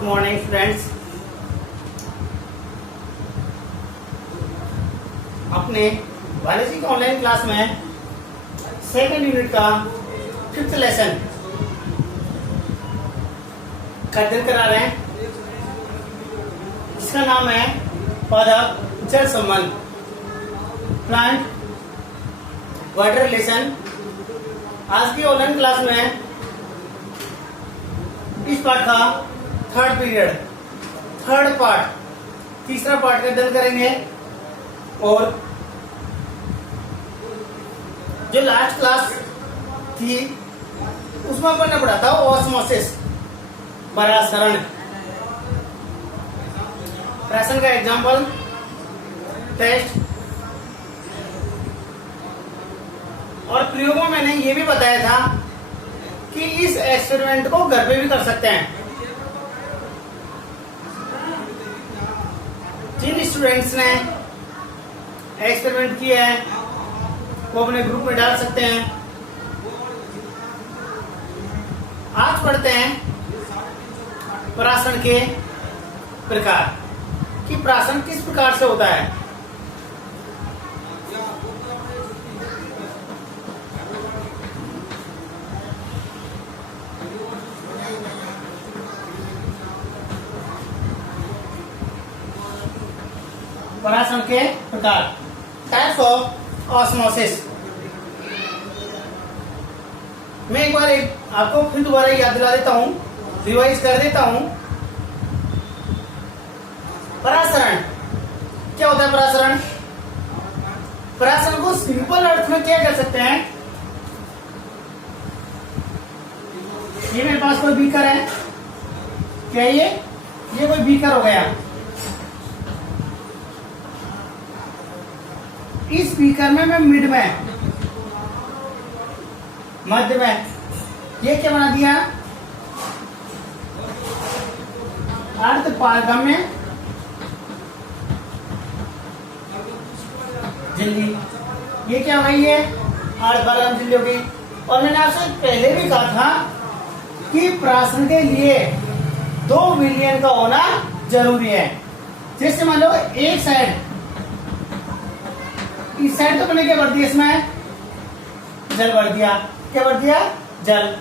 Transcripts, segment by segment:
Good morning friends. अपने biology की online class में सेकंड यूनिट का 5th लेसन का अध्ययन करा रहे हैं। इसका नाम है पादप जल संबंध, प्लांट वाटर रिलेशन। आज की ऑनलाइन क्लास में इस पार्ट का थर्ड पार्ट तीसरा पार्ट का अध्ययन करेंगे। और जो लास्ट क्लास थी उसमें अपन ने पढ़ा था ऑस्मोसिस, परासरण। परासरण का एग्जाम्पल टेस्ट और प्रयोगों में मैंने ये भी बताया था कि इस एक्सपेरिमेंट को घर पे भी कर सकते हैं। जिन स्टूडेंट्स ने एक्सपेरिमेंट किया है वो अपने ग्रुप में डाल सकते हैं। आज पढ़ते हैं परासरण के प्रकार कि परासरण किस प्रकार से होता है। परासरण के प्रकार, टाइप्स ऑफ ऑस्मोसिस। मैं एक बार आपको फिर दोबारा याद दिला देता हूं, रिवाइज कर देता हूं। परासरण क्या होता है? परासरण परासरण को सिंपल अर्थ में क्या कर सकते हैं? ये मेरे पास कोई बीकर है, क्या ये कोई बीकर हो गया। इस बीकर में मैं मिड में मध्य में ये क्या बना दिया? अर्ध पारगम्य झिल्ली। ये क्या हो गई? ये अर्ध पारगम्य झिल्ली हो गई। और मैंने आपसे पहले भी कहा था कि परासरण के लिए 2 विलयन का होना जरूरी है। जैसे मान लो एक साइड, इस साइड तो मैंने क्या भर दिया? इसमें जल भर दिया। क्या भर दिया? जल।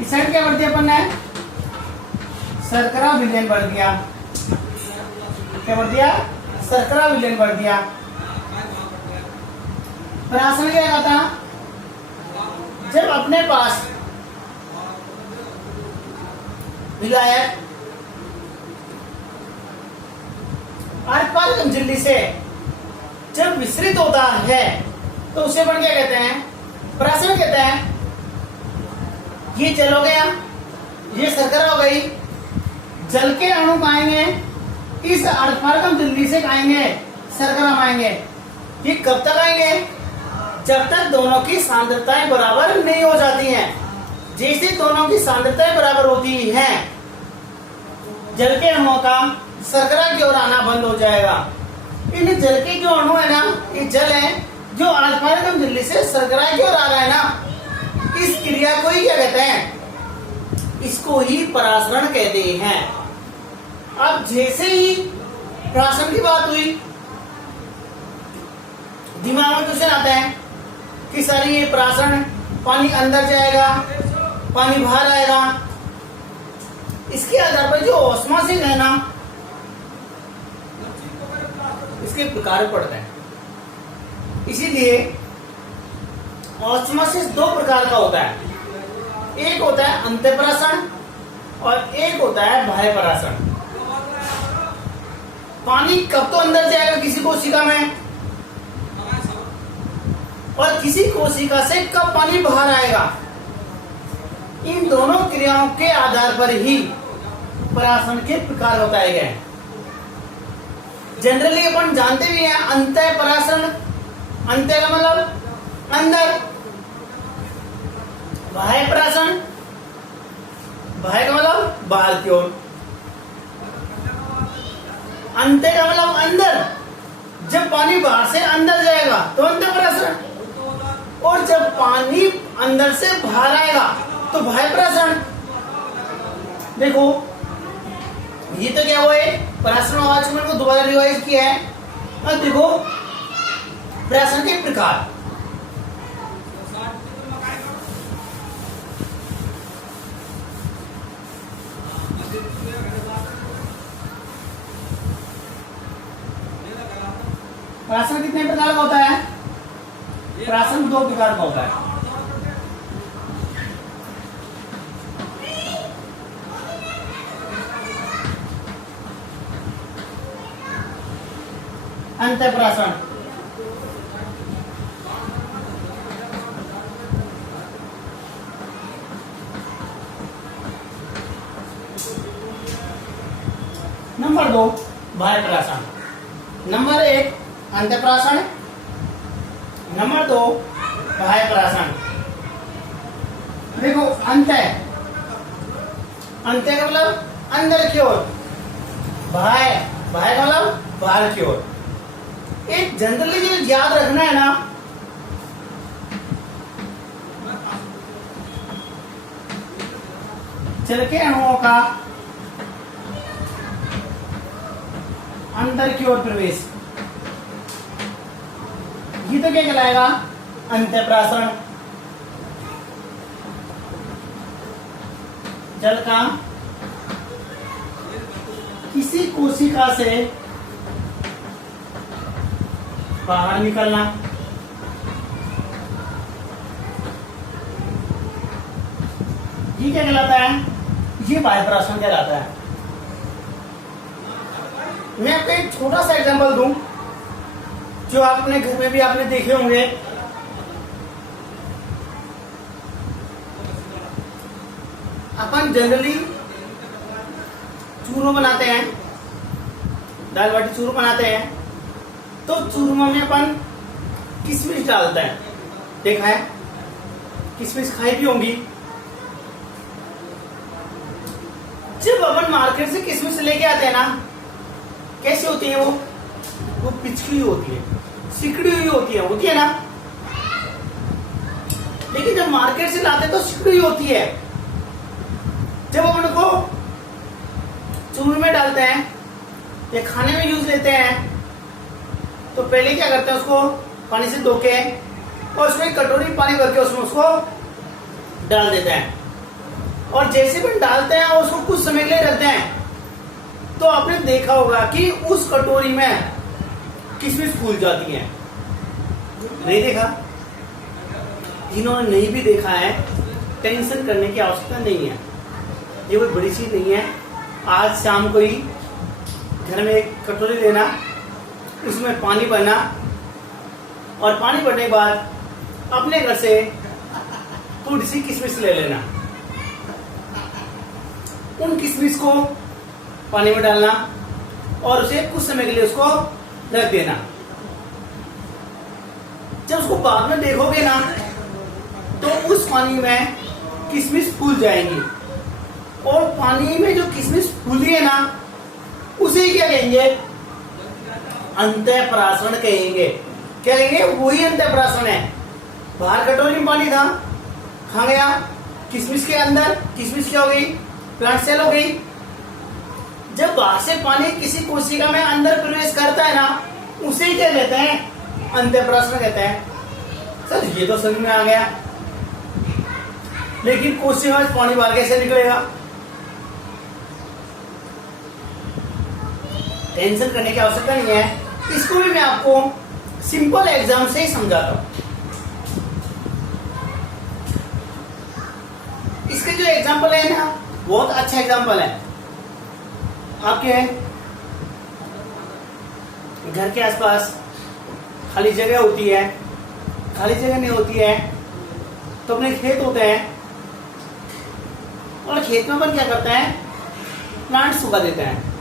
इस साइड क्या भर दिया अपन ने? शर्करा विलयन भर दिया। क्या भर दिया? शर्करा विलयन भर दिया। परासरण क्या कहता? जब अपने पास विलायक अर्धपारगम्य झिल्ली से जब विसरित होता है तो उसे अपन क्या कहते हैं? परासरण कहते हैं। ये जल हो गया, ये शर्करा हो गई। जल के अणु आएंगे इस अर्धपारगम्य झिल्ली से आएंगे, शर्करा में आएंगे। ये कब तक आएंगे? जब तक दोनों की सांद्रताएं बराबर नहीं हो जाती हैं। जैसे दोनों की सांद्रताएं बराबर होती हैं, जल के अणुओं का शर्करा की ओर आना बंद हो जाएगा। इन जल के जो अणु है ना, ये जल है जो अर्धपारगम्य झिल्ली से शर्करा की ओर आ रहा है ना, इस क्रिया को ही क्या कहते हैं? इसको ही परासरण कहते हैं। अब जैसे ही परासरण की बात हुई, दिमाग में क्वेश्चन आता है कि सर ये परासरण, पानी अंदर जाएगा, पानी बाहर आएगा। इसके आधार पर जो ऑस्मोसिस है ना, इसके प्रकार पड़ते हैं। इसीलिए ऑस्मोसिस 2 प्रकार का होता है। एक होता है अंतःपरासरण और एक होता है बाह्य परासरण। पानी कब तो अंदर जाएगा किसी कोशिका में, और किसी कोशिका से कब पानी बाहर आएगा। इन दोनों क्रियाओं के आधार पर ही परासरण के प्रकार बताए गए हैं। जनरली अपन जानते भी हैं अंतः परासरण, अंतः का मतलब अंदर, बाह्य परासरण, बाह्य का मतलब बाहर की ओर। अंतः का मतलब अंदर, जब पानी बाहर से अंदर जाएगा तो अंतः परासरण। और जब पानी अंदर से बाहर आएगा तो बाह्य प्राशन। देखो ये तो क्या हुआ है, प्राशन अवाचकमन को दोबारा रिवाइज किया है। अब देखो प्राशन के प्रकार। प्राशन कितने प्रकार का होता है? प्राशन 2 प्रकार का होता है। अंतःप्राशन, नंबर 2 बाह्य प्राशन। नंबर 1 अंतःप्राशन, नंबर 2 बाह्य प्राशन। देखो अंतः, अंतः का मतलब अंदर की ओर, बाह्य, बाह्य का मतलब बाहर की ओर। एक जनरली जो याद रखना है ना, जल के अणुओं का अंदर की ओर प्रवेश, ये तो क्या कहलाएगा? अंतःप्राशन। जल का किसी कोशिका से बाहर निकलना, ये क्या कहलाता है? ये बाह्य प्राशन कहलाता है। मैं आपको एक छोटा सा एग्जांपल दूं जो आप अपने घर में भी आपने देखे होंगे। अपन जनरली चूरमा बनाते हैं, दाल बाटी चूरमा बनाते हैं, तो चूरमा में अपन किशमिश डालते हैं। देखा है? किशमिश खाई भी होंगी। जब अपन मार्केट से किशमिश लेके आते हैं ना, कैसी होती है वो पिचकी होती है, सिकड़ी हुई होती है ना। लेकिन जब मार्केट से लाते हैं तो सिकड़ी होती है। जब अपन को चूरमा में डालते हैं या खाने में यूज लेते हैं तो पहले क्या करते हैं, उसको पानी से धो के और उसमें कटोरी पानी भर के उसमें उसको डाल देते हैं। और जैसे भी डालते हैं और उसको कुछ समय के लिए रखते हैं तो आपने देखा होगा कि उस कटोरी में किशमिश फूल जाती है। नहीं देखा? जिन्होंने नहीं भी देखा है, टेंशन करने की आवश्यकता नहीं है, ये कोई बड़ी चीज नहीं है। आज शाम को ही घर में एक कटोरी लेना, उसमें पानी भरना और पानी भरने के बाद अपने घर से थोड़ी सी किशमिश ले लेना, उन किशमिश को पानी में डालना और उसे कुछ समय के लिए उसको रख देना। जब उसको बाद में देखोगे ना तो उस पानी में किशमिश फूल जाएंगी और पानी में जो किशमिश फूली है ना उसे क्या कहेंगे? अंतःप्राशन कहेंगे। क्या कहेंगे? वही अंतःप्राशन है। बाहर कटोरी में पानी था, खा गया, किशमिश के अंदर किशमिश क्या हो गई? प्लांट सेल हो गई। जब बाहर से पानी किसी कोशिका में अंदर प्रवेश करता है ना, उसे क्या कहते हैं? अंतःप्राशन कहते हैं। सर ये तो समझ में आ गया, लेकिन कोशिका में पानी बाहर कैसे निकलेगा? टेंशन करने की आवश्यकता नहीं है, इसको भी मैं आपको सिंपल एग्जाम से ही समझाता हूं। इसके जो एग्जाम्पल है ना, बहुत अच्छा एग्जाम्पल है। आपके घर के आसपास खाली जगह होती है, खाली जगह नहीं होती है तो अपने खेत होते हैं और खेत में अपन क्या करते हैं? प्लांट्स उगा देते हैं।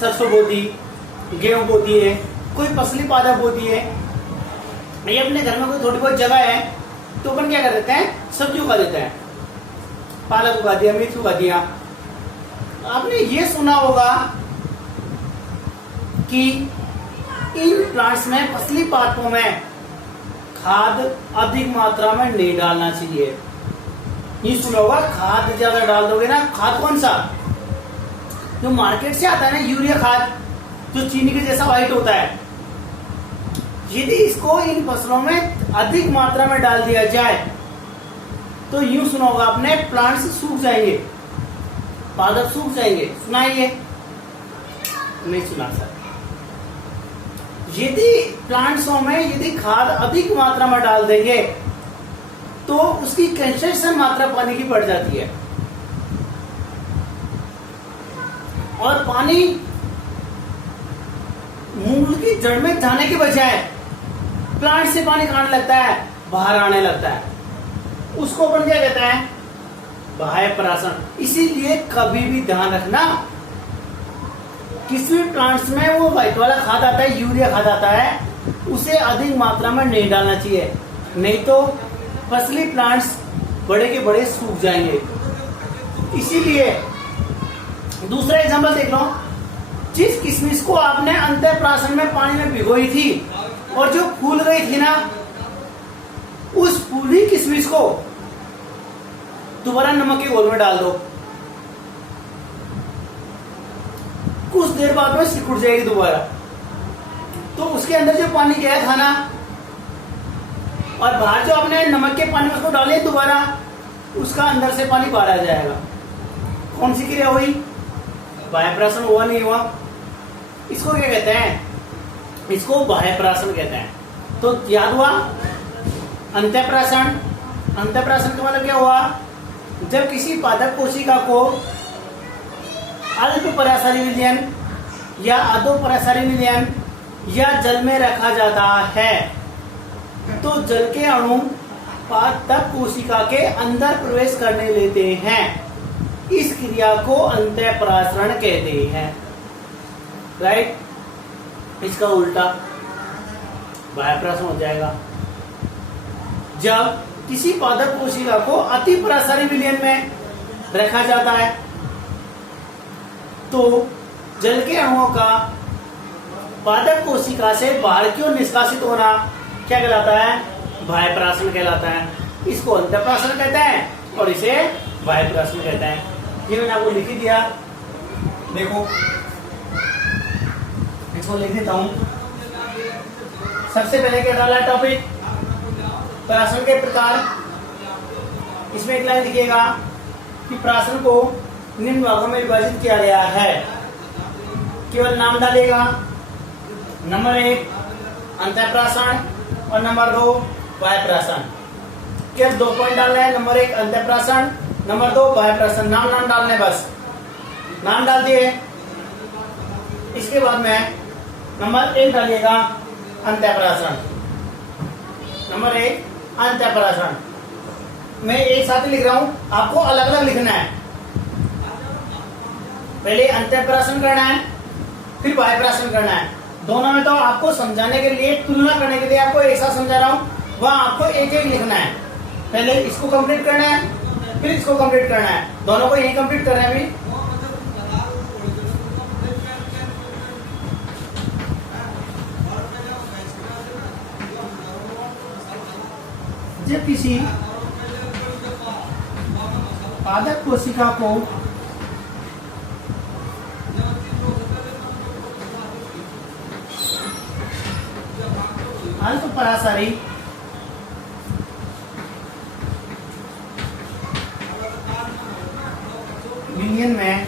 सरसों बोती, गेहूं बोती है, कोई फसली पौधा बोती है। ये अपने घर में कोई थोड़ी बहुत जगह है तो अपन क्या कर देते हैं? सब्जी उगा देते हैं। पालक उगा दिया, मिर्च उगा दिया। आपने ये सुना होगा कि इन प्लांट्स में, फसली पादपों में खाद अधिक मात्रा में नहीं डालना चाहिए। ये सुना होगा, खाद ज्यादा डाल दोगे ना, खाद कौन सा जो मार्केट से आता है ना, यूरिया खाद, जो चीनी के जैसा व्हाइट होता है, यदि इसको इन फसलों में अधिक मात्रा में डाल दिया जाए तो यूं सुना होगा आपने, प्लांट्स सूख जाएंगे, पादप सूख जाएंगे। सुनाइए, नहीं सुना सर। यदि प्लांट्सों में यदि खाद अधिक मात्रा में डाल देंगे तो उसकी कंसेंट्रेशन मात्रा पानी की बढ़ जाती है, और पानी मूल की जड़ में जाने के बजाय प्लांट से पानी खाने लगता है, बाहर आने लगता है। उसको अपन क्या कहते हैं, बाह्य परासरण। इसीलिए कभी भी ध्यान रखना, किसी भी प्लांट्स में वो व्हाइट वाला खाद आता है, यूरिया खाद आता है, उसे अधिक मात्रा में नहीं डालना चाहिए, नहीं तो फसली प्लांट्स बड़े के बड़े सूख जाएंगे। इसीलिए दूसरा एग्जांपल देख लो, जिस किशमिश को आपने अंतःप्राशन में पानी में भिगोई थी और जो फूल गई थी ना, उस फूली किशमिश को दोबारा नमक के घोल में डाल दो, कुछ देर बाद में सिकुड़ जाएगी दोबारा, तो उसके अंदर जो पानी गया था ना, और बाहर जो आपने नमक के पानी उसको डाले दोबारा, उसका अंदर से पानी बाहर आ जाएगा। कौन सी क्रिया हुई, बाह्य परासरण हुआ, नहीं हुआ? इसको क्या कहते हैं, इसको बाह्य परासरण कहते हैं। तो याद हुआ, अंतःप्राशन। अंतःप्राशन का मतलब क्या हुआ, जब किसी पादप कोशिका को अल्प पराशरी विलयन या अधो पराशरी विलयन या जल में रखा जाता है तो जल के अणु पादप कोशिका के अंदर प्रवेश करने लेते हैं। इस क्रिया को अंतःप्राशरण कहते हैं। राइट, इसका उल्टा बाह्य परासरण हो जाएगा। जब किसी पादप कोशिका को अति पराशरी विलयन में रखा जाता है तो जल के अणुओं का पादप कोशिका से बाहर की ओर निष्कासित होना क्या कहलाता है, बाह्य परासरण कहलाता है। इसको अंतःप्राशरण कहते हैं और इसे बाह्य परासरण कहते हैं। ये मैंने आपको लिख ही दिया, देखो इसको लिख देता हूं। सबसे पहले क्या डाला टॉपिक, परासरण के प्रकार। इसमें एक लाइन लिखिएगा कि परासरण को निम्न भागों में विभाजित किया गया है। केवल नाम डालिएगा। नंबर 1 अंतःप्राशरण और नंबर 2 बाह्य परासरण। केवल 2 पॉइंट डालना है, नंबर 1 अंतःप्राशरण, नंबर 2 बाह्य परासरण। नाम डालने, बस नाम डाल दिए। इसके बाद में नंबर 1 डालिएगा अंतःप्राशरण। नंबर 1 अंतःप्राशरण। मैं एक साथ लिख रहा हूं, आपको अलग अलग लिखना है। पहले अंतःप्राशरण करना है, फिर बाह्य परासरण करना है। दोनों में तो आपको समझाने के लिए, तुलना करने के लिए आपको एक साथ समझा रहा हूं, वहां आपको एक एक लिखना है। पहले इसको कंप्लीट करना है, फिर इसको कंप्लीट करना है। दोनों को यही कंप्लीट करना है अभी। जब किसी पादप कोशिका को अल्प पराशरी विलयन में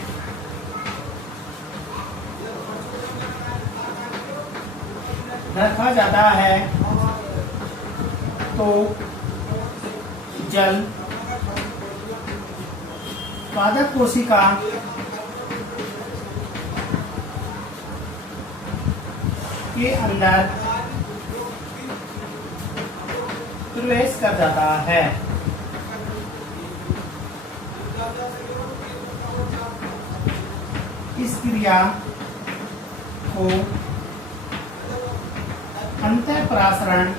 रखा जाता है तो जल पादप कोशिका के अंदर प्रवेश कर जाता है। इस क्रिया को अंतःप्राशरण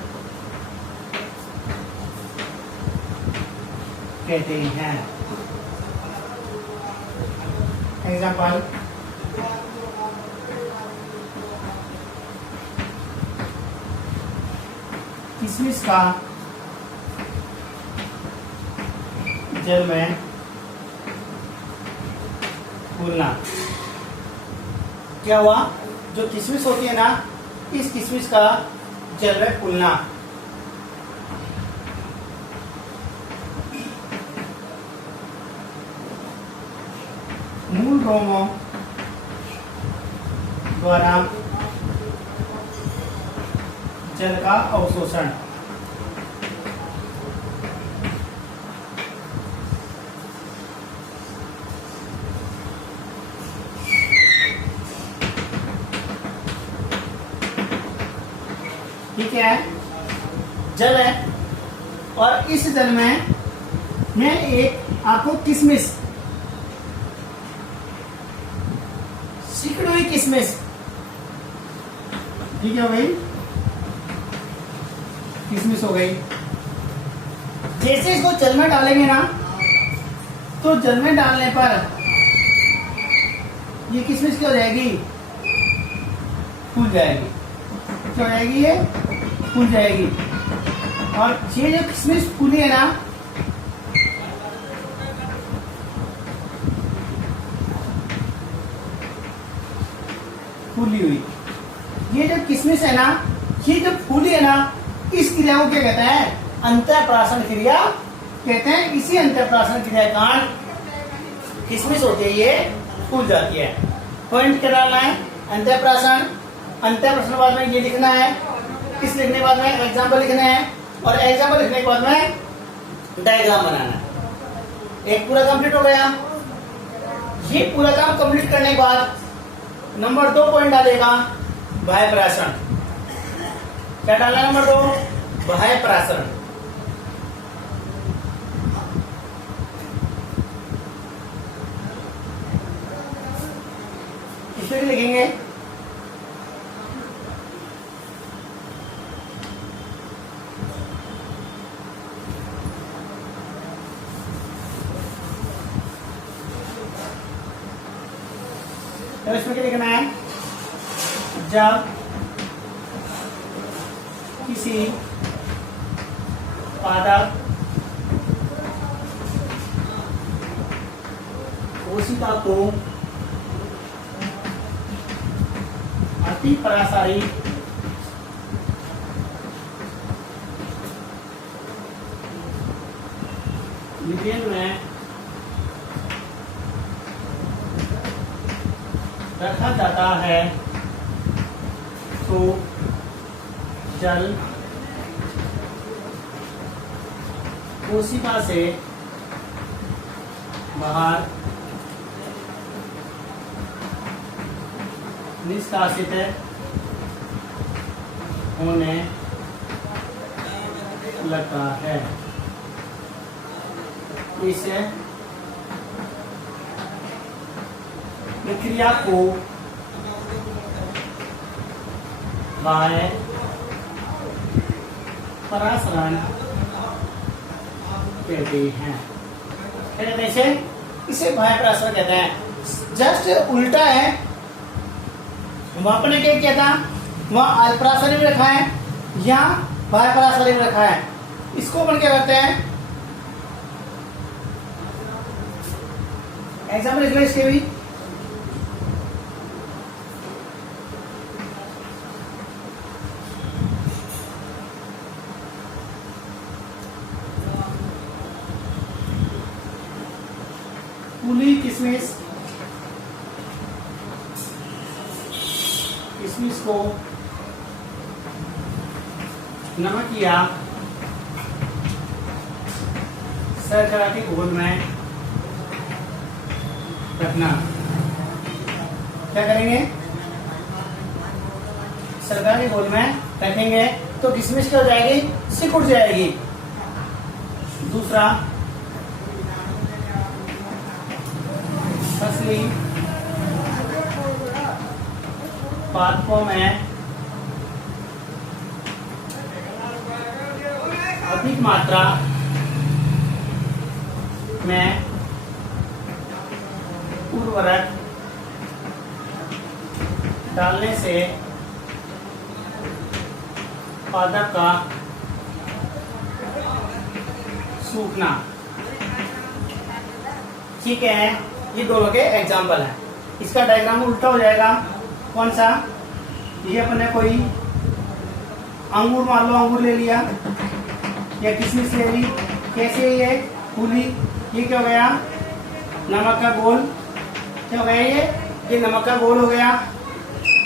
कहते हैं। एग्जाम्पल, किशमिश का जल में घुलना। क्या हुआ? जो किशमिश होती है ना, इस किशमिश का जल में घुलना। मूल रोमों द्वारा जल का अवशोषण। ठीक है, जल है और इस जल में मैं एक आपको किशमिश, सिकुड़ी हुई किशमिश, ठीक है भाई, किशमिश हो गई। जैसे इसको जल में डालेंगे ना, तो जल में डालने पर ये किशमिश क्या हो जाएगी? फूल जाएगी। क्या हो जाएगी? ये फूल जाएगी। और ये जो किशमिश फूली है ना, फूली हुई, ये जो किशमिश है ना, ये जो फूली है ना, इस क्रिया को क्या कहते हैं? अंतःप्राशन क्रिया कहते हैं। इसी अंतःप्राशन क्रिया का किशमिश होती है, ये फूल जाती है। पॉइंट क्या डालना है? अंतःप्राशन। अंतःप्राशन बाद में ये लिखना है, इस लिखने के बाद में एग्जाम्पल लिखना है, और एग्जाम्पल लिखने के बाद में डायग्राम बनाना है। एक पूरा कंप्लीट हो गया। ये पूरा काम कंप्लीट करने के बाद नंबर 2 पॉइंट डालेगा, बाह्य प्राशन। क्या डालना है? नंबर 2, बाह्य प्राशन। इसमें लिखेंगे तो इसमें क्या लिखना है? जब किसी पादप कोशिका को अति परासारी मीथेन में रखा जाता है तो जल कोशिका से बाहर निष्कासित होने लगता है। इस प्रक्रिया को बाह्य परासरण कहते हैं। क्या कहते हैं इसे बाह्य परासरण कहते हैं। जस्ट उल्टा है, वहां पर क्या किया था? वहां अल्परासरी भी रखा है, यहाँ बाह्य परासरी भी रखा है। इसको अपन क्या करते हैं? एग्जाम्पल लिख लो इसके भी। फूली किशमिश, किशमिश को नमक या शर्करा के घोल में रखना। क्या करेंगे? शर्करा के घोल में रखेंगे तो किशमिश क्या हो जाएगी? सिकुड़ जाएगी। दूसरा, फसली पादपों में अधिक मात्रा में उर्वरक डालने से पादप का सूखना। ठीक है, ये दोनों के एग्जाम्पल हैं। इसका डायग्राम उल्टा हो जाएगा। कौन सा? ये अपन ने कोई अंगूर, मान लो अंगूर ले लिया या किशमिश ले ली, कैसे ये फूली, ये क्या हो गया? नमक का घोल। क्या हो गया? ये नमक का घोल हो गया।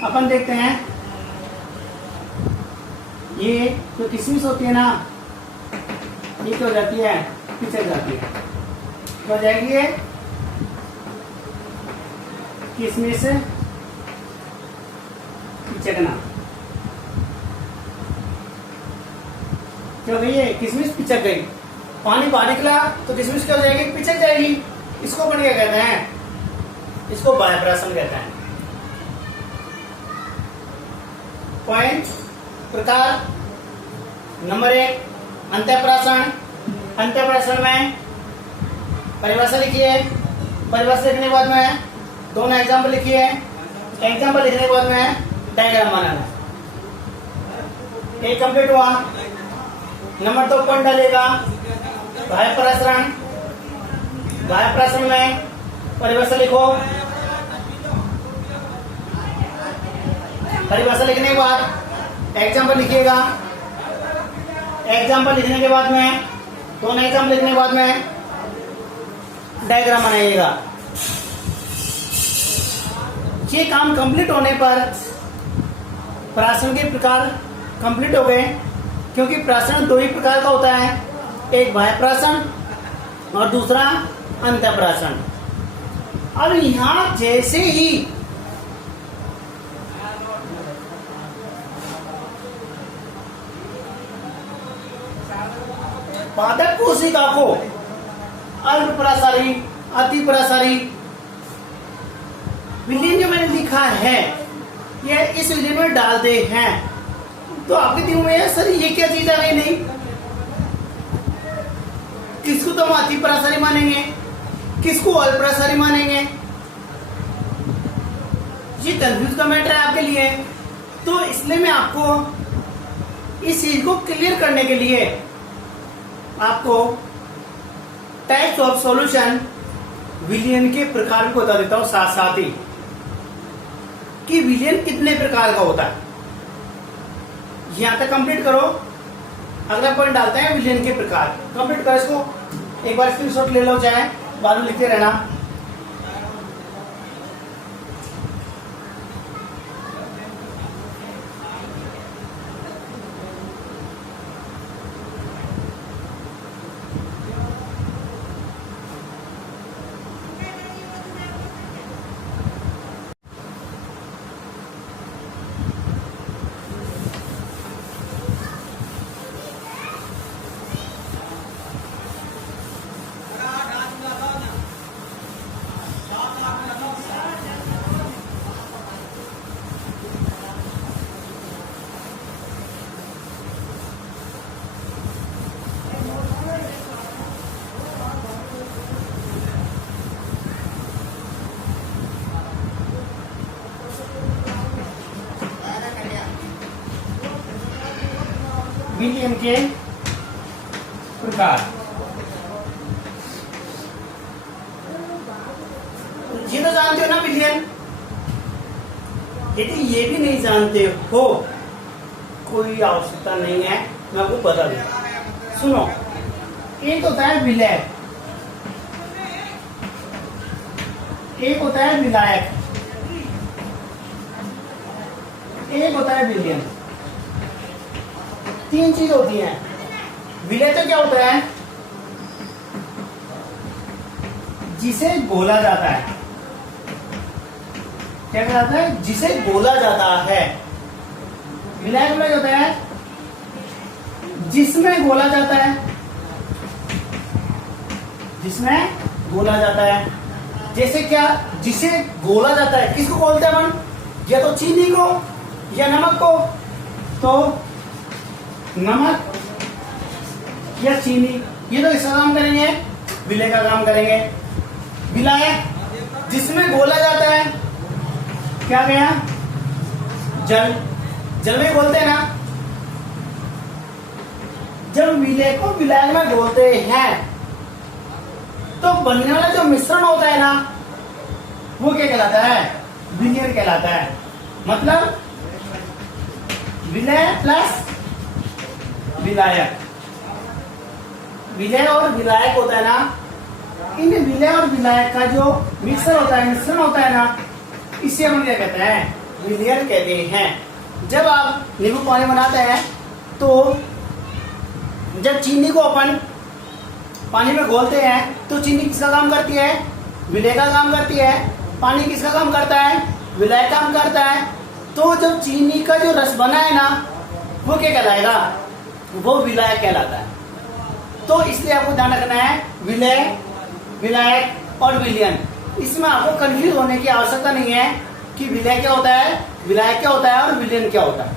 अपन देखते हैं, ये जो किशमिश होती है ना, ये क्या हो जाती है? पिचक जाती है। क्या हो जाएगी ये? किशमिश पिचकना। क्या हो गई? ये किशमिश पिचक गई। पानी बाहर निकला तो किशमिश क्या हो जाएगी? पिचक जाएगी। इसको अपन क्या कहते हैं? इसको बाह्यप्राशन कहते हैं। पॉइंट प्रकार नंबर 1, अंत्यप्राशन। अंत्यप्राशन में परिभाषा लिखिए। परिभाषा लिखने के बाद में दोनों एग्जाम्पल लिखिए। एग्जाम्पल लिखने के बाद में डायग्राम बनाना। एक कंप्लीट हुआ। नंबर 2 पॉइंट डालेगा बाह्यप्राशन। बाह्यप्राशन में परिभाषा लिखो। परिभाषा लिखने के बाद एग्जाम्पल लिखिएगा। एग्जाम्पल लिखने के बाद में दोनों एग्जाम्पल लिखने के बाद में डायग्राम बनाइएगा। ये काम कंप्लीट होने पर प्राशन के प्रकार कंप्लीट हो गए, क्योंकि प्राशन 2 ही प्रकार का होता है, एक बाह्यप्राशन और दूसरा अंत्यप्राशन। अब यहां जैसे ही पादप कोशिका को अल्प प्रसारी, अति प्रसारी विलीन जो मैंने लिखा है, ये इस विलीन में डालते हैं, तो आपके दिमाग में सर ये क्या चीज आ गई? नहीं, किसको तो हम अति प्रसारी मानेंगे, किसको अल्प प्रसारी मानेंगे? ये कंफ्यूज का मैटर है आपके लिए। तो इसलिए मैं आपको इस चीज को क्लियर करने के लिए आपको टाइप्स ऑफ सॉल्यूशन, विलियन के प्रकार भी बता देता हूं साथ साथ ही, कि विलियन कितने प्रकार का होता है। यहां तक कंप्लीट करो। अगला पॉइंट डालते हैं विलियन के प्रकार। कंप्लीट करो इसको। एक बार स्क्रीनशॉट ले लो, चाहे बाद में लिखते रहना। विलियन के प्रकार। ये तो जानते हो ना विलियन। यदि ये भी नहीं जानते हो, कोई आवश्यकता नहीं है, मैं आपको बता दूं। सुनो, एक होता है विलय, एक होता है विलायक, एक होता है विलियन। 3 चीज होती हैं। विलय तो क्या होता है? जिसे बोला जाता है। क्या कहलाता है? जिसे बोला जाता है। विलायक क्या होता है? जिसमें बोला जाता है, जिसमें बोला जाता है। जैसे क्या? जिसे बोला जाता है, किसको बोलते हैं हम? या तो चीनी को या नमक को। तो नमक या चीनी, ये तो इसका काम करेंगे, विलय का काम करेंगे। विलायक जिसमें बोला जाता है, क्या गया? जल। जल में बोलते हैं ना, जब विलय को विलायक में घोलते हैं तो बनने वाला जो मिश्रण होता है ना, वो क्या कहलाता है? विलयन कहलाता है। मतलब विलय प्लस विलायक, विलय और विलायक होता है ना, इन विलय और विलायक का जो मिश्रण होता है, मिश्रण होता है ना, इसे हम क्या कहते हैं? विलयन कहते हैं। जब आप नींबू पानी बनाते हैं तो जब चीनी को अपन पानी में घोलते हैं तो चीनी किसका काम करती है? विलय का काम करती है। पानी किसका काम करता है? विलय काम करता है। तो जब चीनी का जो रस बना है ना, वो क्या कहलाएगा? वो विलायक कहलाता है। तो इसलिए आपको ध्यान रखना है विलय, विलायक और विलयन। इसमें आपको कंफ्यूज होने की आवश्यकता नहीं है कि विलय क्या होता है, विलायक क्या होता है और विलयन क्या होता है।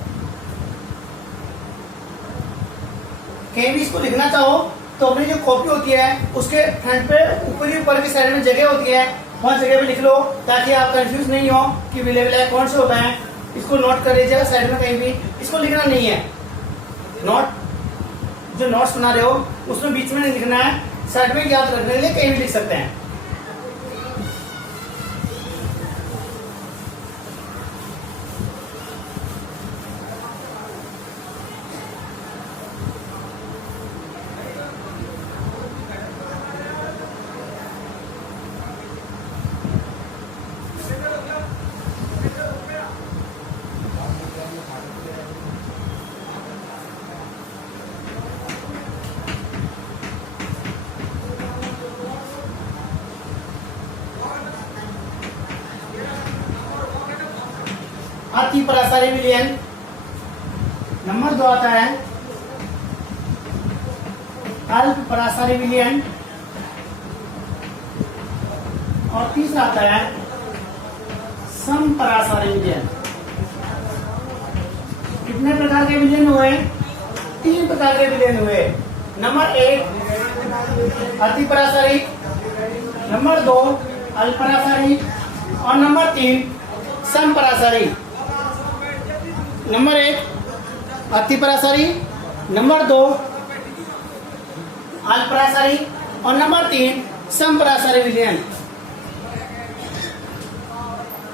कहीं भी इसको लिखना चाहो तो अपनी जो कॉपी होती है उसके फ्रंट पे ऊपर की साइड में जगह होती है, वहां जगह पे लिख लो ताकि आप कंफ्यूज नहीं हो कि विलय विलायक कौन से होता है। इसको नोट कर लीजिएगा साइड में, कहीं भी इसको लिखना नहीं है। नोट जो नोट्स बना रहे हो उसमें बीच में नहीं लिखना है, साइड में याद रखने के लिए कहीं भी लिख सकते हैं। अति परासारी विलयन। नंबर 2 आता है अल्प परासारी विलयन और तीसरा आता है सम परासारी विलयन। कितने प्रकार के विलयन हुए? 3 प्रकार के विलयन हुए। नंबर 1 अति परासारी, नंबर 2 अल्प परासारी और नंबर 3 सम परासारी। नंबर 1 अति परासारी, नंबर 2 अल्प परासारी और नंबर 3 सम परासारी विलयन।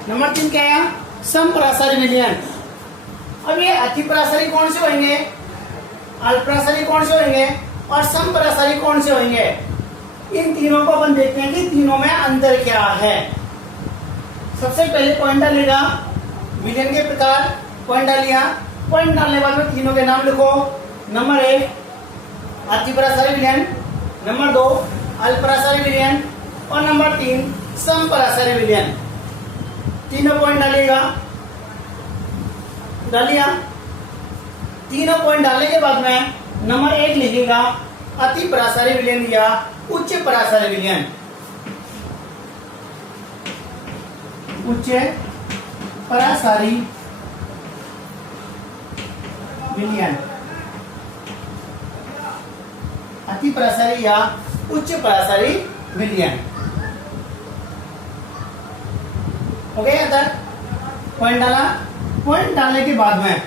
नंबर 3 क्या है? सम परासारी विलयन। अब ये अति परासारी कौन से होंगे, अल्प परासारी कौन से होंगे और सम परासारी कौन से होंगे? इन तीनों को अपन देखते हैं कि तीनों में अंतर क्या है। सबसे पहले पॉइंट डालेगा विलयन के प्रकार, पॉइंट डालिया। पॉइंट डालने के बाद में तीनों के नाम लिखो। नंबर 1 अति परासारी विलयन, नंबर 2 अल्प परासारी विलयन और नंबर 3 सम परासारी विलयन। तीनों पॉइंट डालिएगा। डालिया। तीनों पॉइंट डालने के बाद में नंबर 1 लिखिएगा अति परासारी विलयन या उच्च परासारी विलयन। उच्च परासारी विलयन, अति परासारी या उच्च परासारी विलयन। हो गया यहाँ तक? पॉइंट डाला। पॉइंट डालने के बाद में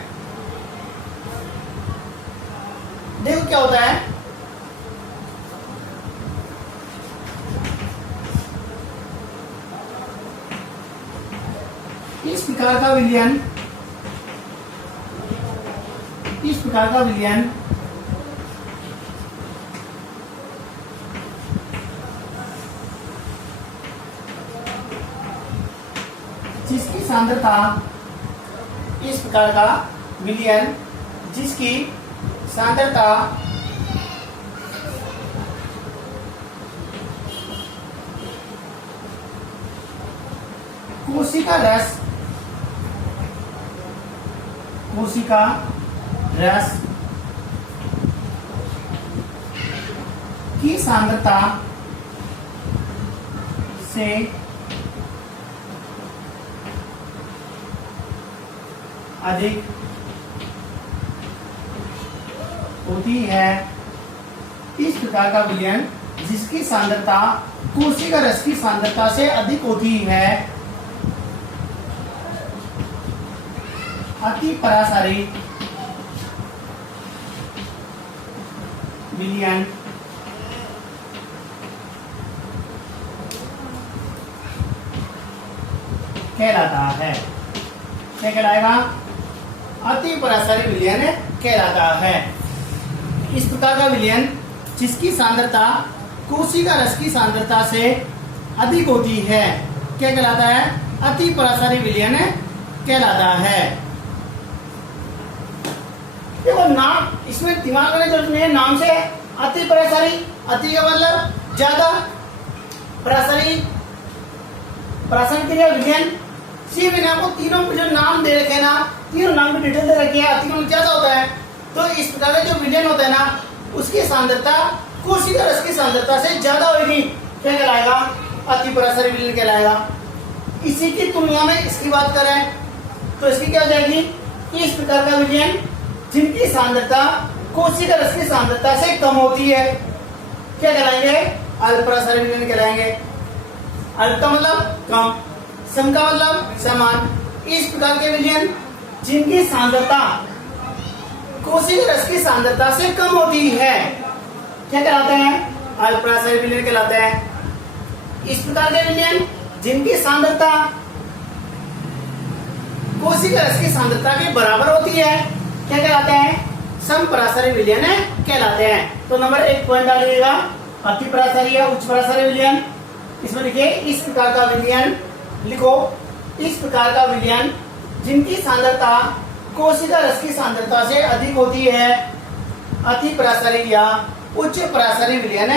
देखो क्या होता है। इस प्रकार का विलयन, इस प्रकार का विलयन जिसकी सांद्रता, इस प्रकार का विलयन जिसकी सांद्रता कोशिका रस, कोशिका रस की सांद्रता से अधिक होती है। इस प्रकार का विलयन जिसकी सांद्रता कोशिका रस की सांद्रता से अधिक होती है अति परासारी विलयन कहलाता है। क्या कहलाएगा? अति परासारी विलयन कहलाता है। इस प्रकार का विलयन जिसकी सांद्रता कोशिका रस की सांद्रता से अधिक होती है क्या कहलाता है? अति परासारी विलयन कहलाता है। देखो नाम, इसमें दिमाग में जरूरत नहीं है। नाम से अति परासारी, अति का मतलब ज्यादा, परासारी परासारी क्रिया विलयन। सी मैंने आपको तीनों जो नाम दे रखे हैं ना, तीनों नाम की डिटेल दे रखी है। अति का मतलब ज्यादा होता है, तो इस प्रकार का जो विलयन होता है ना, उसकी सांद्रता कोशिका रस की सांद्रता से ज्यादा होगी, क्या कहलाएगा? अति परासारी विलयन कहलाएगा। इसी की तुलना में इसकी बात करें तो इसकी क्या हो जाएगी? इस प्रकार का विलयन जिनकी सांद्रता कोशिका रस की सांद्रता से कम होती है क्या कहलाएंगे? अल्प परासारी विलयन कहलाएंगे। अल्प का मतलब कम, सम का मतलब समान। इस प्रकार के विलयन जिनकी सांद्रता कोशिका रस की सांद्रता से कम होती है क्या कहलाते हैं? अल्प परासारी विलयन कहलाते हैं। इस प्रकार के विलयन जिनकी सांद्रता कोशिका रस की सांद्रता के बराबर होती है क्या कहलाते हैं? सम परासारी विलयन कहलाते हैं। तो नंबर 1 पॉइंट डालिएगा, अति परासारी या उच्च परासारी विलयन। इसमें लिखिए इस प्रकार का विलयन, लिखो इस प्रकार का विलयन जिनकी सांद्रता कोशिका रस की सांद्रता से अधिक होती है अति परासारी या उच्च परासारी विलयन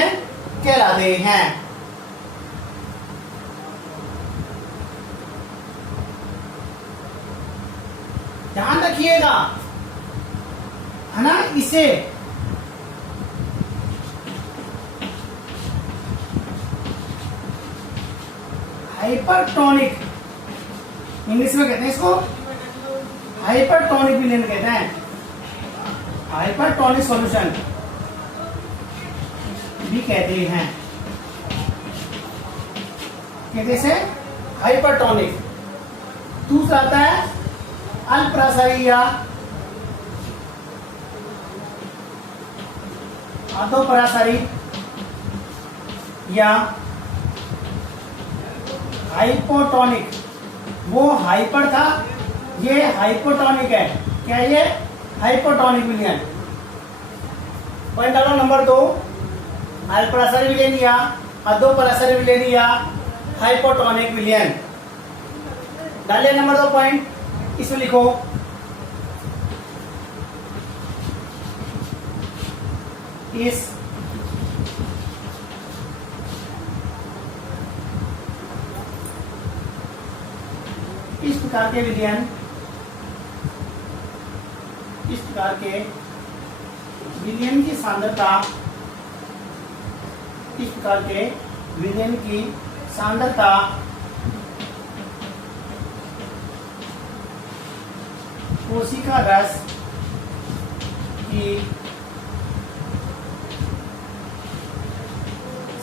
कहलाते हैं। ध्यान रखिएगा, है ना। इसे हाइपरटोनिक, इंग्लिश में कहते हैं इसको हाइपरटोनिक विलयन कहते हैं। हाइपरटोनिक सॉल्यूशन भी कहते हैं, कहते से हाइपरटोनिक। दूसरा आता है अल्प परासारी या अधो परासारी या हाइपोटोनिक। वो हाइपर था, ये हाइपोटोनिक है। क्या ये? हाइपोटोनिक विलयन। पॉइंट डालो नंबर 2, अल्प परासारी विलयन या अधो परासारी विलयन या हाइपोटोनिक विलयन। डालिए नंबर 2 पॉइंट, इसमें लिखो इस प्रकार के विलयन, इस प्रकार के विलयन की सांद्रता, इस प्रकार के विलयन की सांद्रता कोशिका रस की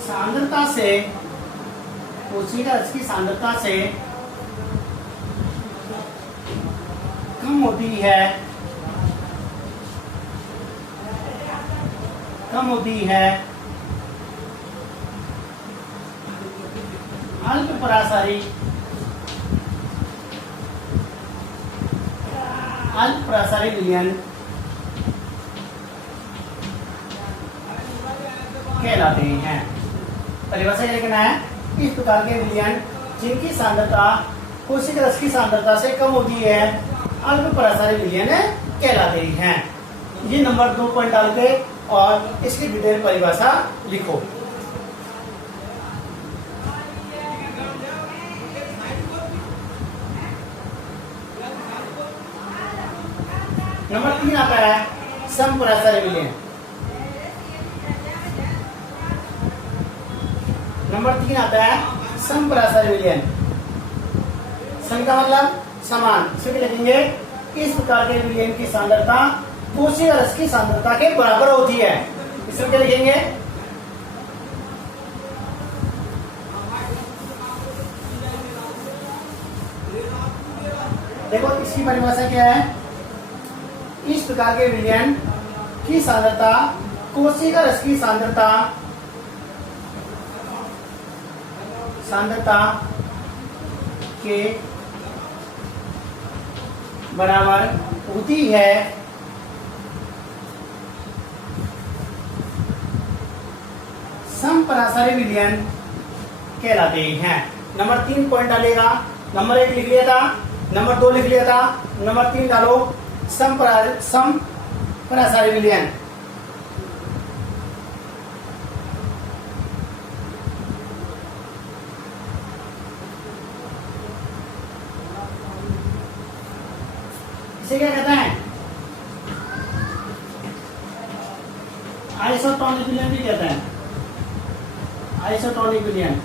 सांद्रता से, कोशिका रस की सांद्रता से कम होती है, कम होती है अल्प परासारी, अल्प परासारी विलयन कहलाते हैं। परिभाषा क्या लिखना है? इस प्रकार के विलयन जिनकी सांद्रता कोशिका रस की सांद्रता से कम होती है अल्प परासारी विलयन कहलाते हैं। ये नंबर 2 पॉइंट डाल के और इसकी डिटेल परिभाषा लिखो। नंबर 3 आता है सम परासारी विलयन। नंबर 3 आता है सम परासारी विलयन। सम का मतलब समान। इसे लिखेंगे इस प्रकार के विलयन की सांद्रता कोशिका रस की सांद्रता के बराबर होती है। इसमें क्या लिखेंगे? देखो इसकी परिभाषा क्या है? इस प्रकार के विलयन की सांद्रता कोशिका रस की सांद्रता के बराबर होती है समपरासारी विलयन कहलाते हैं। नंबर 3 पॉइंट डालेगा, नंबर 1 लिख लिया था, नंबर 2 लिख लिया था, नंबर 3 डालो समपरासारी विलयन। इसे क्या कहते हैं? आइसोटोनिक विलयन भी कहते हैं, आइसोटोनिक विलयन।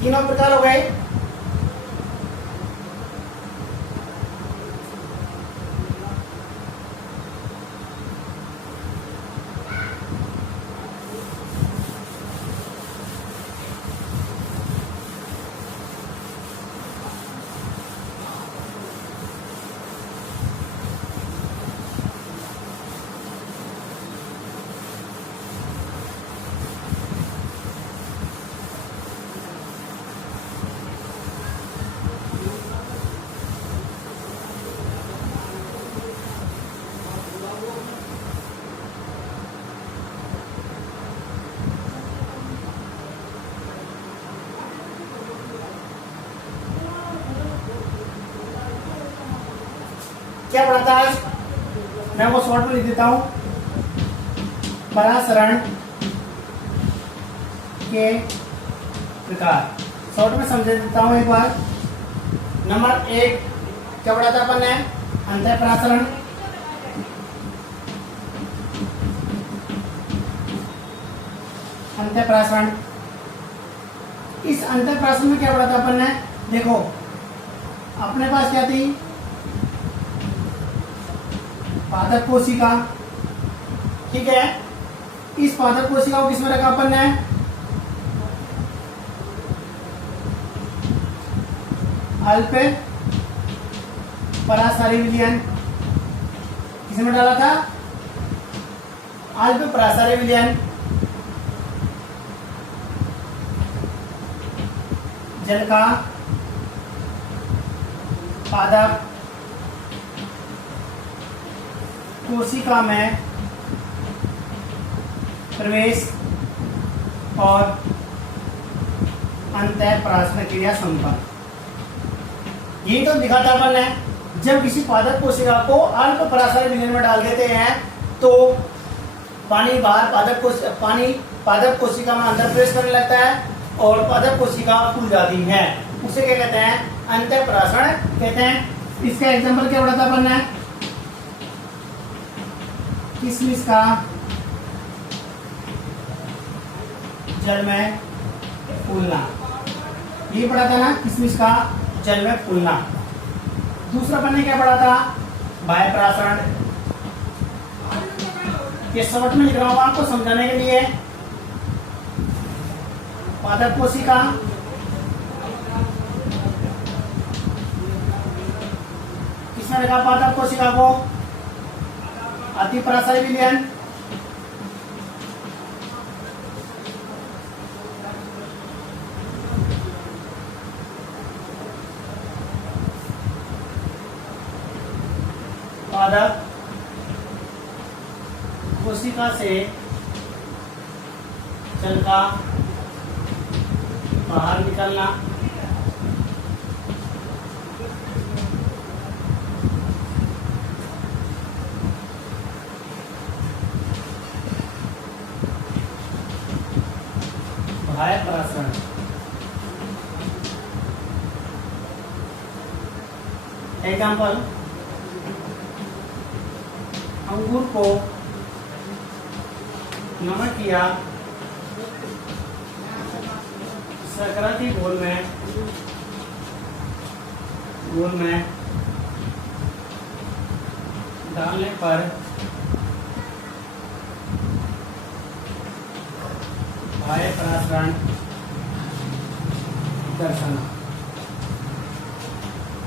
तीनों प्रकार हो गए। क्या पढ़ा था आज? मैं वो शॉर्ट में लिख देता हूं। परासरण के प्रकार शॉर्ट में समझा देता हूं एक बार। नंबर 1 क्या पढ़ा था अपन ने? अंतःपरासरण। अंतःपरासरण, इस अंतःपरासरण में क्या पढ़ा था अपन ने? देखो अपने पास क्या थी? पादप कोशिका, ठीक है। इस पादप कोशिका को किसमें रखा अपन ने? अल्प परासारी विलयन। किसमें डाला था? अल्प परासारी विलयन। जल का पादप कोशिका में प्रवेश और अंतःपरासरण क्रिया संपन्न। यही तो दिखा था अपन ने। जब किसी पादप कोशिका को अल्प परासारी विलयन में डाल देते हैं तो पानी बाहर पादप कोशिका में अंदर प्रवेश करने लगता है और पादप कोशिका फूल जाती है। उसे क्या कहते हैं? अंतःपरासरण कहते हैं। इसका एग्जाम्पल क्या पढ़ा था अपन ने? किशमिश का जल में फूलना, ये पढ़ा था ना, किशमिश का जल में फूलना। दूसरा पन्ने क्या पढ़ा था? बाह्य परासरण। ये शॉर्ट में लिख रहा हूं आपको समझाने के लिए। पादप कोशिका, किसने रखा पादप कोशिका को? अति परासारी विलयन। पादप कोशिका से जल का बाहर निकलना, बाह्य परासरण। एग्जाम्पल, अंगूर को नमक किया शर्करा की घोल में डालने पर बाह्य परासरण दर्शाना।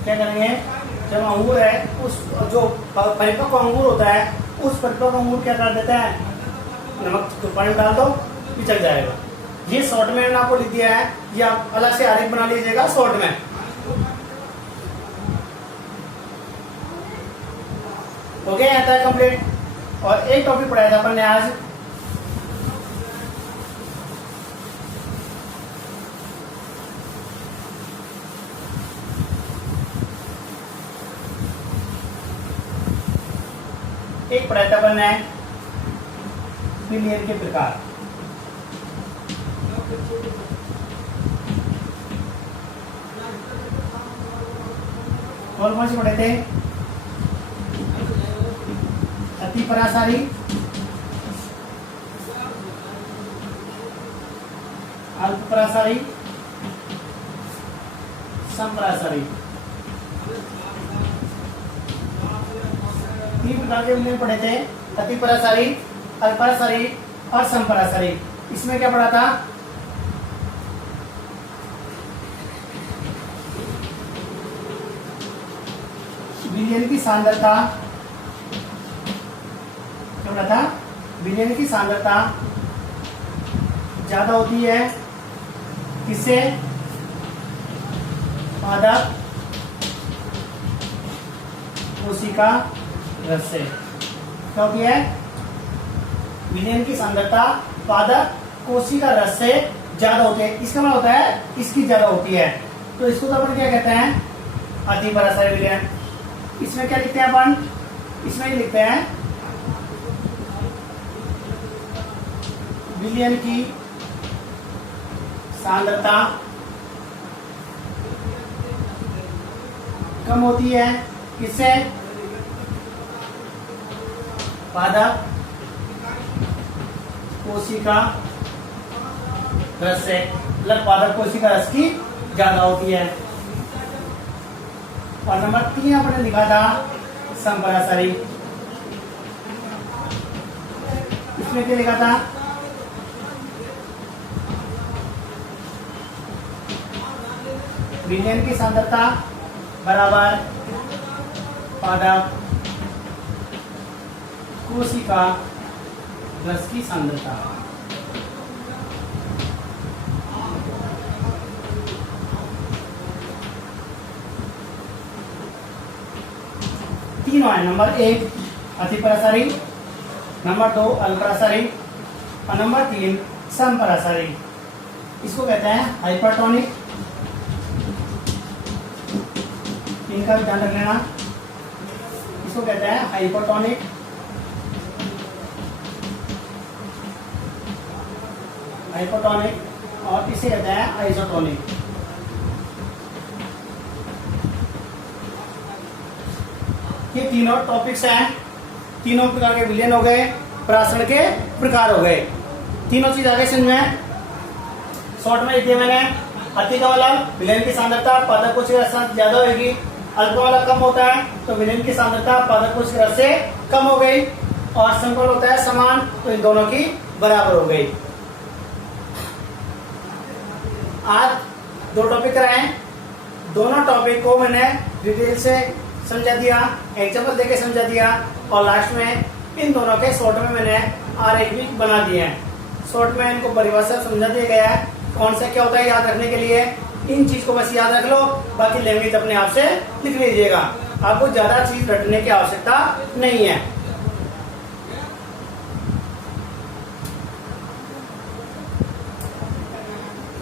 क्या करेंगे, जब अंगूर है उस जो परिपक्व अंगूर होता है उस परिपक्व अंगूर क्या कर देता है, नमक तो पानी डाल दो पिचक जाएगा। ये शॉर्ट में मैंने आपको लिख दिया है, ये आप अलग से आरेख बना लीजिएगा शॉर्ट में। हो गया आता है कंप्लीट। और एक टॉपिक पढ़ाया था अपन ने आज, एक पढ़ाया था अपन ने विलियन के प्रकार। और कौन से पढ़े थे, अति परासारी, अल्प परासारी, समपरासारी। तीन प्रकार के विलयन पढ़े थे, अति परासारी, अल्परासारी और समपरासारी। इसमें क्या पढ़ा था, विलयन की सांद्रता, क्या पढ़ा था, विलयन की सांद्रता ज्यादा होती है किससे, पादप कोशिका रस से। क्या होती है, विलयन की सांद्रता पादप कोशिका रस से ज्यादा होती है। इसका मतलब होता है इसकी ज्यादा होती है, तो इसको तो अपन क्या कहते हैं, अति परासारी विलयन। इसमें क्या लिखते हैं अपन, इसमें ही लिखते हैं विलयन की सांद्रता कम होती है किससे, पादप कोशिका रस से, मतलब पादप कोशिका रस की ज्यादा होती है। और नंबर 3 आपने लिखा था समपरासारी। इसमें क्या लिखा था, विलयन की सांद्रता बराबर पादप कोशिका रस की सांद्रता। तीनों है, नंबर 1 अतिपरासारी, नंबर 2 अल्परासारी और नंबर 3 समपरासारी। इसको कहते हैं हाइपरटोनिक, इनका भी ध्यान रख लेना। इसको कहते हैं हाइपोटोनिक, हाइपोटोनिक और इसे कहते हैं आइसोटोनिक। ये तीनों टॉपिक्स हैं, तीनों प्रकार के विलयन हो गए, परासरण के प्रकार हो गए। तीनों चीज आगे समझ में, शॉर्ट में लिख दिया मैंने। अति का वाला विलयन की सांद्रता पादप कोशिका रस ज्यादा होगी, अल्प वाला कम होता है तो विलयन की सांद्रता पादप कोशिका रस से कम हो गई, और समकोण होता है समान तो इन दोनों की बराबर हो गई। आज 2 टॉपिक कराए, दोनों टॉपिक को मैंने डिटेल से समझा दिया, एग्जाम्पल देके समझा दिया, और लास्ट में इन दोनों के शॉर्ट में मैंने आरेख भी बना दिए हैं। शॉर्ट में इनको परिभाषा समझा दिया गया है, कौन सा क्या होता है याद रखने के लिए। इन चीज को बस याद रख लो, बाकी लैंग्वेज अपने आप से लिख लीजिएगा, आपको ज्यादा चीज रटने की आवश्यकता नहीं है।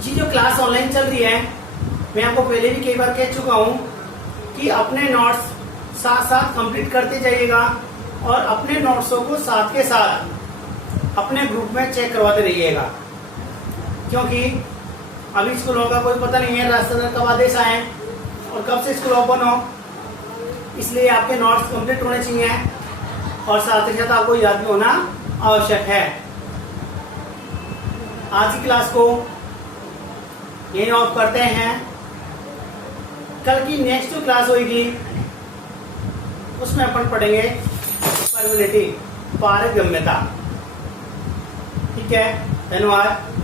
ये जो क्लास ऑनलाइन चल रही है, मैं आपको पहले भी कई बार कह चुका हूं कि अपने नोट्स साथ साथ कंप्लीट करते जाइएगा, और अपने नोट्सों को साथ के साथ अपने ग्रुप में चेक करवाते रहिएगा, क्योंकि अभी स्कूलों का कोई पता नहीं है, रास्ते कब आदेश आए और कब से स्कूल ओपन हो, इसलिए आपके नोट्स कंप्लीट होने चाहिए और साथ ही साथ आपको याद भी होना आवश्यक है। आज की क्लास को यही ऑफ करते हैं। कल की नेक्स्ट जो क्लास होगी उसमें अपन पढ़ेंगे परमिलिटी, पारगम्यता। ठीक है, धन्यवाद।